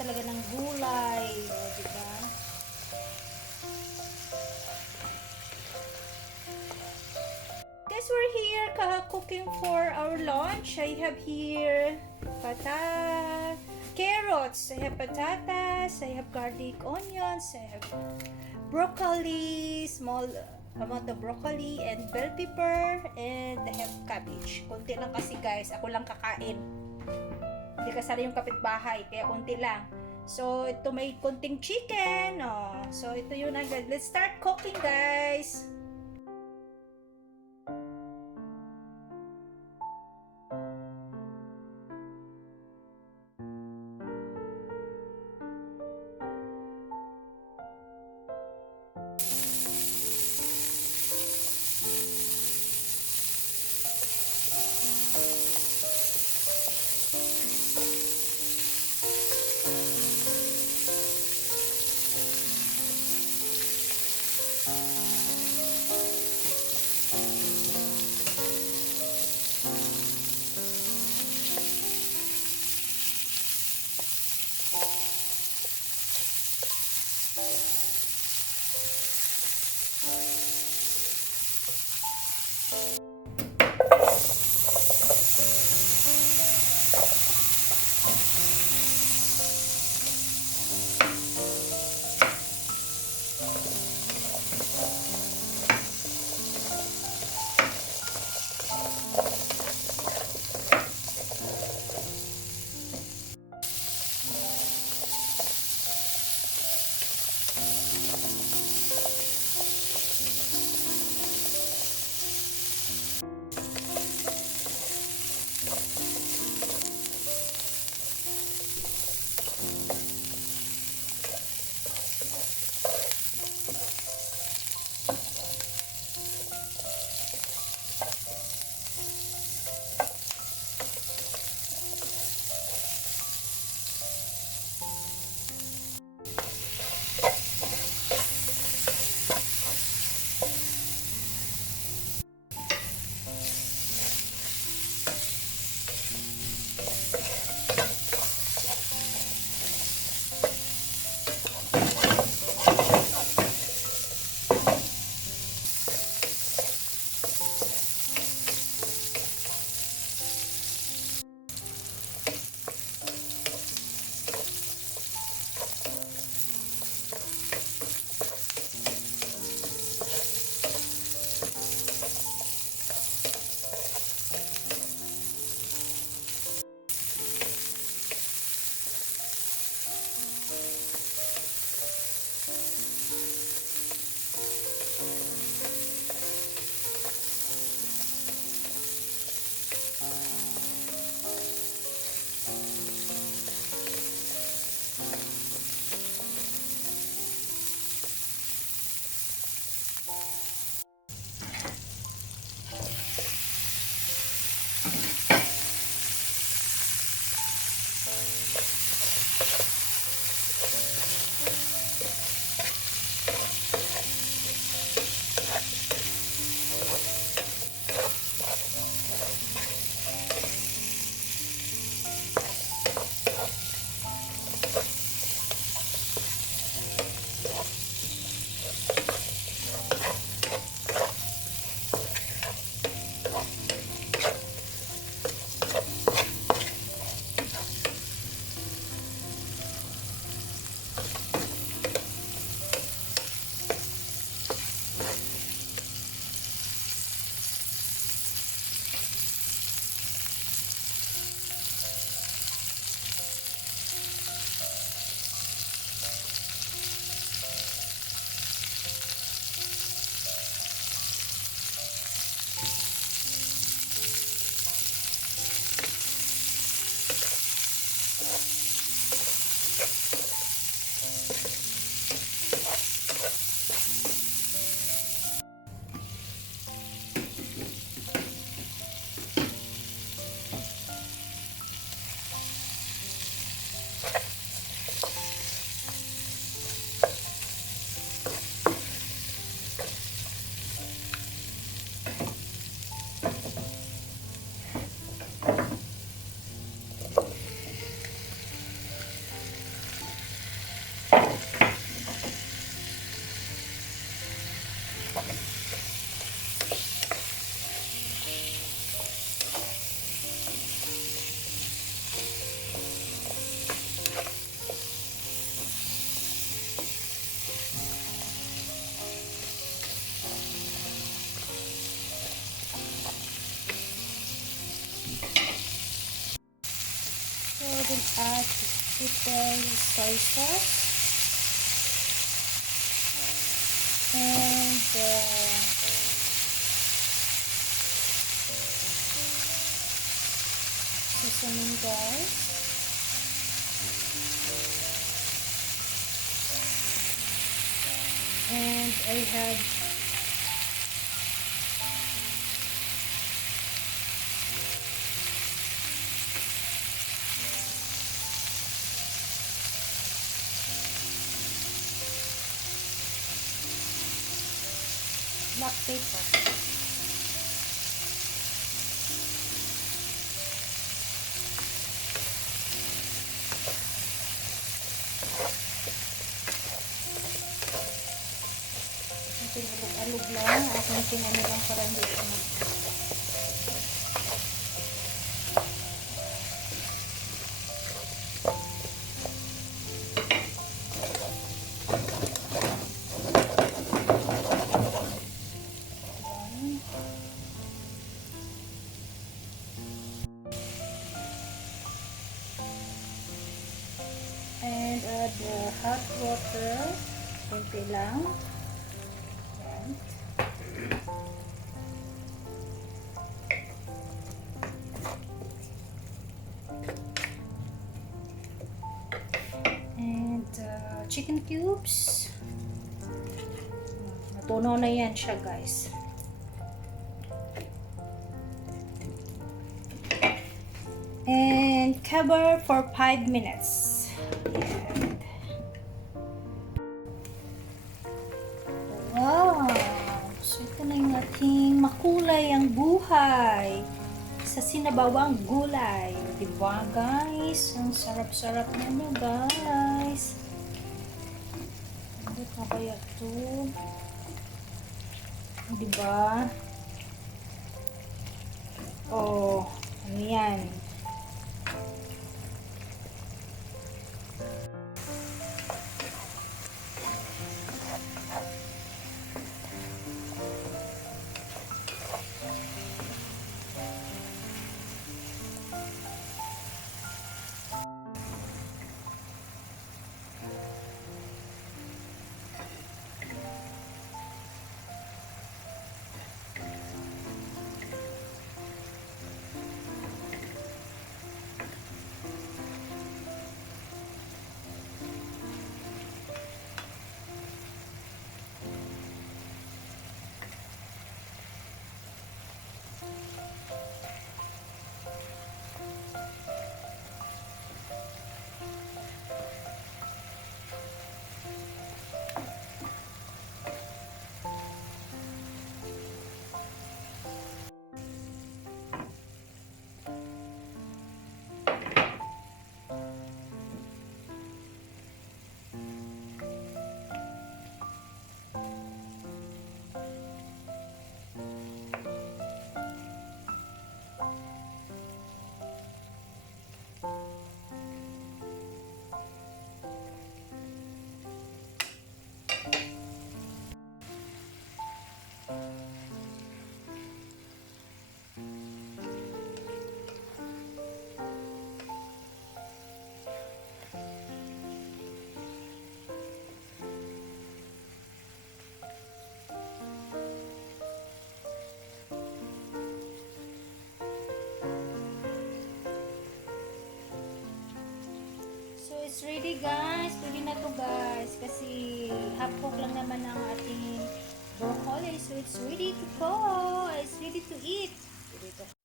talaga ng gulay. O, diba? Guys, we're here cooking for our lunch. I have here carrots, I have patatas, I have garlic onions, I have broccoli, small amount of broccoli and bell pepper, and I have cabbage. Kunti lang kasi guys, ako lang kakain. Hindi kasali yung kapitbahay, kaya kunti lang. So, ito may kunting chicken. Oh. So, ito yun agad. Let's start cooking guys. will add little soy sauce and seasoning, guys. And I have black pepper. Alog lang. Akunting ano lang para hindi ito and add the hot water. Kunti lang. Yan. And chicken cubes. Natunaw na yan siya, guys. And cover for 5 minutes. And wow! So ito na yung ating makulay ang buhay sa sinabawang gulay. Diba, guys? Ang sarap-sarap na nyo, guys. Ano na kaya ito? Diba? Oh, ano yan? It's ready, guys. Ready na to, guys. Kasi half cook lang naman ang ating broccoli. So it's ready to go. It's ready to eat. Ready to